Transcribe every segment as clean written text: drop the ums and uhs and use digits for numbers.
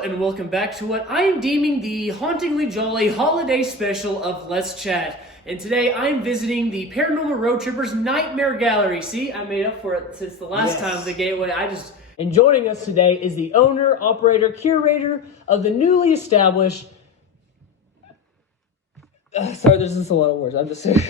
and welcome back to what I am deeming the hauntingly jolly holiday special of Let's Chat. And today I'm visiting the Paranormal Roadtrippers Nightmare Gallery. See, I made up for it since the last time of the gateway. And joining us today is the owner, operator, curator of the newly established... sorry, there's just a lot of words. I'm just saying.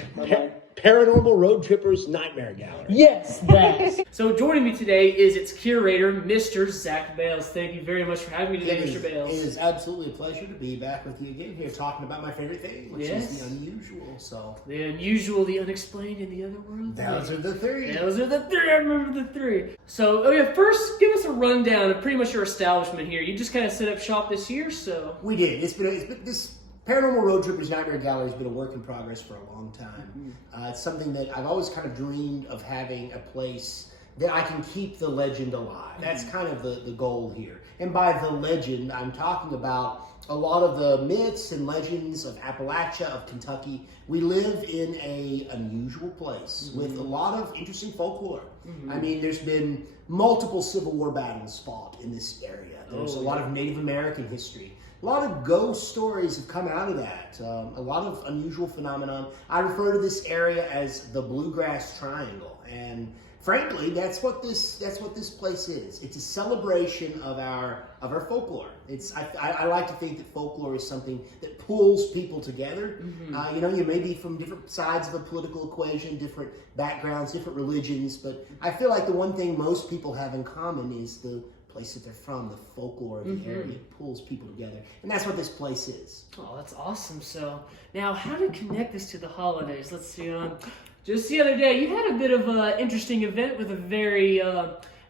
Paranormal Roadtrippers Nightmare Gallery. Yes, that. So joining me today is its curator, Mr. Zach Bales. Thank you very much for having me today, Mr. Bales. It is absolutely a pleasure to be back with you again here talking about my favorite thing, which is the unusual. The unusual, the unexplained, and the otherworldly. Those are the three. Those are the three. I remember the three. So, first, give us a rundown of pretty much your establishment here. You just kind of set up shop this year, so... We did. It's been this Paranormal Roadtrippers Nightmare Gallery has been a work in progress for a long time. It's something that I've always kind of dreamed of having a place that I can keep the legend alive. That's kind of the goal here. And by the legend, I'm talking about a lot of the myths and legends of Appalachia, of Kentucky. We live in an unusual place with a lot of interesting folklore. I mean, there's been multiple Civil War battles fought in this area. There's a lot of Native American history. A lot of ghost stories have come out of that. A lot of unusual phenomenon. I refer to this area as the Bluegrass Triangle, and frankly, that's what this place is. It's a celebration of our folklore. I like to think that folklore is something that pulls people together. You may be from different sides of the political equation, different backgrounds, different religions, but I feel like the one thing most people have in common is the place that they're from, the folklore of the area. It pulls people together, and that's what this place is. Oh, that's awesome. So now, how to connect this to the holidays? Let's see. Just the other day, you had a bit of an interesting event with a very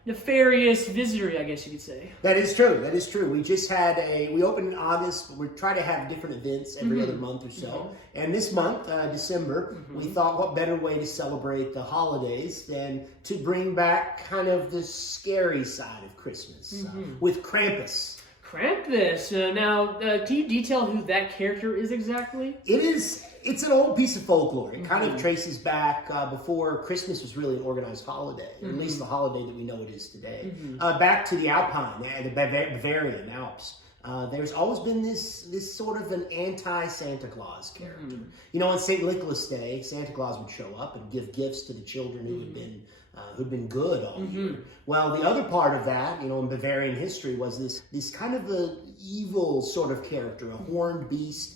nefarious visitor, I guess you could say. That is true. That is true. We opened in August, but we try to have different events every other month or so. And this month, December, we thought what better way to celebrate the holidays than to bring back kind of the scary side of Christmas with Krampus. Krampus. Now, can you detail who that character is exactly? It's an old piece of folklore. It kind of traces back before Christmas was really an organized holiday, or at least the holiday that we know it is today. Back to the Alpine, the Bavarian Alps. There's always been this sort of an anti-Santa Claus character. On St. Nicholas Day, Santa Claus would show up and give gifts to the children who'd been good all year. Well, the other part of that, in Bavarian history, was this kind of a evil sort of character, a horned beast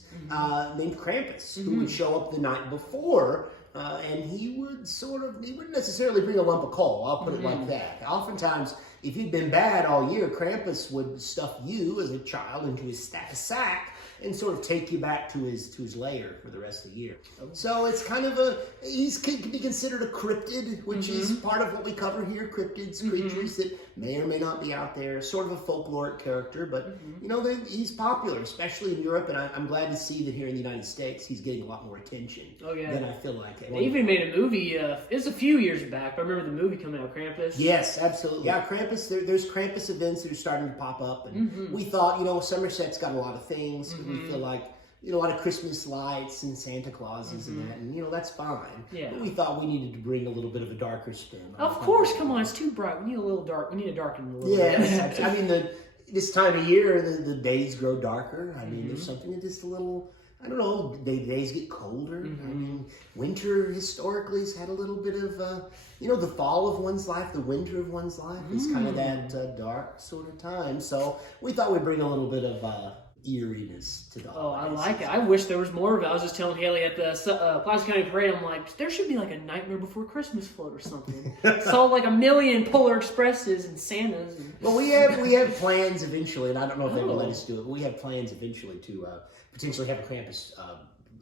named Krampus, who would show up the night before, and he wouldn't necessarily bring a lump of coal. I'll put it like that. Oftentimes, if you'd been bad all year, Krampus would stuff you as a child into his sack and sort of take you back to his lair for the rest of the year. So it's kind of can be considered a cryptid, which is part of what we cover here, cryptids, creatures that may or may not be out there, sort of a folkloric character, but he's popular, especially in Europe, and I'm glad to see that here in the United States he's getting a lot more attention than I feel like. They even made a movie, it's a few years back, but I remember the movie coming out, Krampus. Yes, absolutely. Yeah, Krampus, there's Krampus events that are starting to pop up, and we thought, Somerset's got a lot of things. We feel like a lot of Christmas lights and Santa Clauses and that, and that's fine. Yeah. But we thought we needed to bring a little bit of a darker spin. Of course, come on, it's too bright. We need a little dark. We need to darken it a little bit. Yes, I mean this time of year the days grow darker. I mean there's something that just a little. I don't know, days get colder. I mean, winter historically has had a little bit of, the fall of one's life, the winter of one's life is kind of that dark sort of time. So we thought we'd bring a little bit of eeriness to the holidays. I like it. I wish there was more of it. I was just telling Haley at the Plaza County Parade, I'm like, there should be like a Nightmare Before Christmas float or something. Saw like a million Polar Expresses and Santas. Well, we have plans eventually, and I don't know if they will let us do it, but we have plans eventually to potentially have a Krampus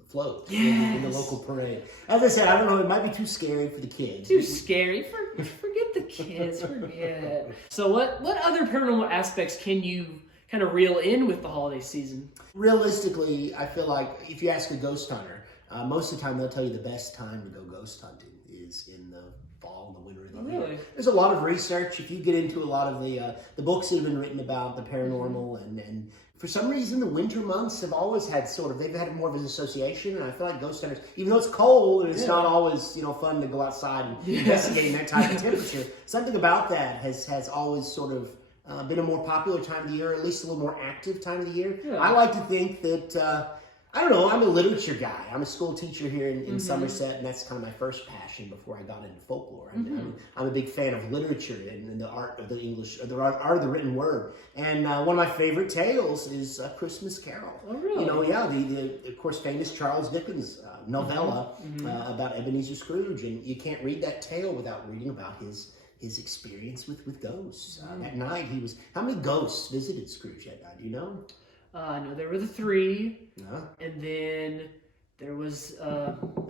float in the local parade. As I said, I don't know, it might be too scary for the kids. Too scary? Forget the kids, forget. So what other paranormal aspects can you kind of reel in with the holiday season? Realistically, I feel like if you ask a ghost hunter, most of the time they'll tell you the best time to go ghost hunting is in the fall and the winter of the year. There's a lot of research. If you get into a lot of the books that have been written about the paranormal and for some reason the winter months have always had they've had more of an association, and I feel like ghost hunters, even though it's cold and it's not always fun to go outside and investigate in that type of temperature, something about that has always sort of been a more popular time of the year, or at least a little more active time of the year. Yeah. I like to think that, I don't know, I'm a literature guy. I'm a school teacher here in Somerset, and that's kind of my first passion before I got into folklore. I'm a big fan of literature and the art of the English, or the art of the written word. And one of my favorite tales is A Christmas Carol. Oh, really? You know, yeah, the of course, famous Charles Dickens novella about Ebenezer Scrooge. And you can't read that tale without reading about his experience with ghosts. That night, how many ghosts visited Scrooge that night? Do you know? No, there were the 3, Yeah. and then there was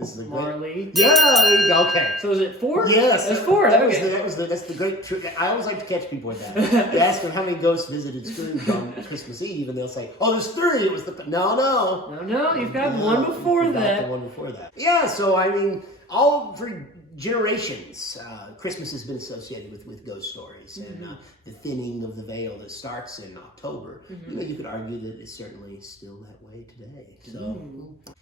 This is Marley. Yeah, there you go. Okay. So is it 4? Yes, That's 4. That's the great trick. I always like to catch people with that. You ask them how many ghosts visited Scrooge on Christmas Eve, and they'll say, "Oh, there's 3." It was No, you've got one before that. The one before that. Yeah. So I mean, all for generations, Christmas has been associated with ghost stories, and the thinning of the veil that starts in October. You know, you could argue that it's certainly still that way today.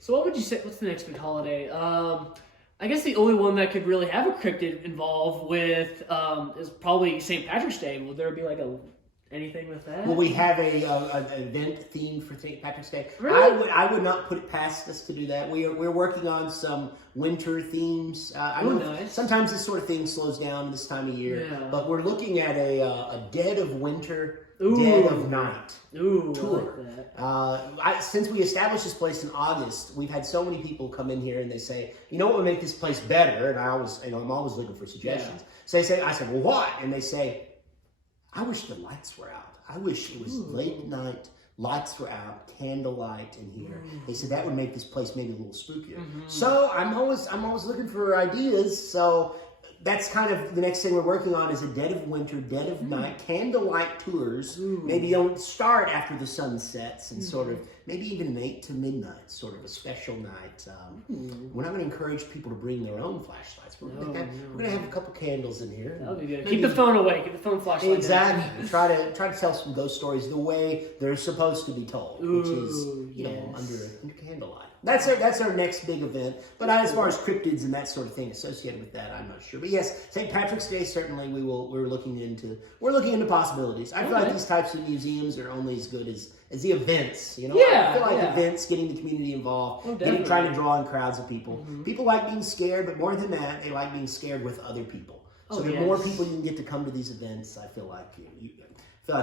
So what would you say? What's the next big holiday? I guess the only one that could really have a cryptid involved with is probably St. Patrick's Day. Will there be like anything with that? Will we have an event themed for St. Patrick's Day? Really? I would not put it past us to do that. We're working on some winter themes. I know nice. Sometimes this sort of thing slows down this time of year, but we're looking at a dead of winter, dead of night tour. I like that. Since we established this place in August, we've had so many people come in here and they say, "You know what would make this place better?" And I'm always looking for suggestions. So I said, "Well, what?" And they say, "I wish the lights were out. I wish it was late night, lights were out, candlelight in here." They said that would make this place maybe a little spookier. So I'm always looking for ideas. So that's kind of the next thing we're working on is a dead of winter, dead of night, candlelight tours. Maybe don't start after the sun sets and sort of maybe even 8 to midnight, sort of a special night. We're not going to encourage people to bring their own flashlights. We're going to have a couple candles in here. That'll be good. Keep the phone away. Keep the phone flashlight. Exactly. Try to tell some ghost stories the way they're supposed to be told, which is under candlelight. That's our next big event. But as far as cryptids and that sort of thing associated with that, I'm not sure. But yes, St. Patrick's Day certainly we're looking into possibilities. I feel like these types of museums are only as good as the events. You know, I feel like events, getting the community involved, trying to draw in crowds of people. People like being scared, but more than that, they like being scared with other people. So the more people you can get to come to these events, I feel like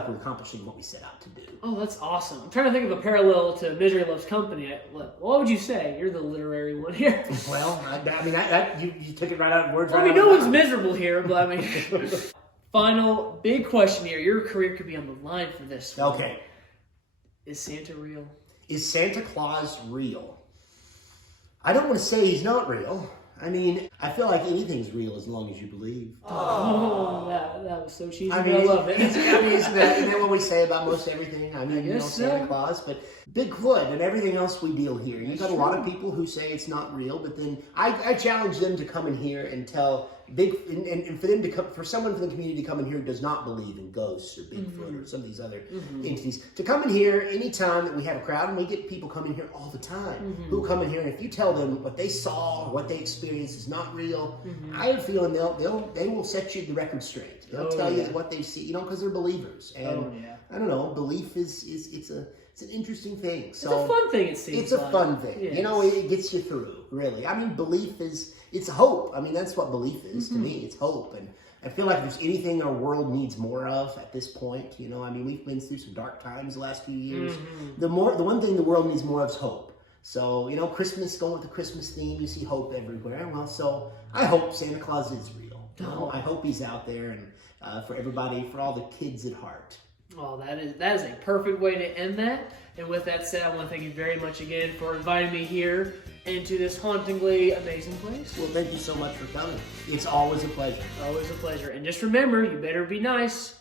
we're accomplishing what we set out to do. Oh, that's awesome. I'm trying to think of a parallel to Misery Loves Company. What would you say? You're the literary one here. Well, I mean, you took it right out of words. I mean, no one's miserable here, but I mean, final big question here. Your career could be on the line for this one. Okay. Is Santa real? Is Santa Claus real? I don't want to say he's not real. I mean, I feel like anything's real as long as you believe. Oh, that was so cheesy. I mean, I love it. Isn't that what we say about most everything? I mean, Santa Claus, but Bigfoot and everything else we deal here. You got a lot of people who say it's not real, but then I challenge them to come in here and tell and for them to come, for someone from the community to come in here who does not believe in ghosts or Bigfoot or some of these other entities, to come in here anytime that we have a crowd, and we get people coming here all the time who come in here, and if you tell them what they saw or what they experienced is not real, I have a feeling they will set you the record straight. They'll tell you what they see, because they're believers, and I don't know, belief is it's an interesting thing. So it's a fun thing, it seems. It's a fun thing. Yes. It gets you through, really. I mean, belief it's hope. I mean, that's what belief is to me. It's hope. And I feel like if there's anything our world needs more of at this point, I mean, we've been through some dark times the last few years. The one thing the world needs more of is hope. So, Christmas, going with the Christmas theme, you see hope everywhere. Well, so I hope Santa Claus is real. I hope he's out there and for everybody, for all the kids at heart. Oh, that is a perfect way to end that. And with that said, I want to thank you very much again for inviting me here into this hauntingly amazing place. Well, thank you so much for coming. It's always a pleasure. Always a pleasure. And just remember, you better be nice,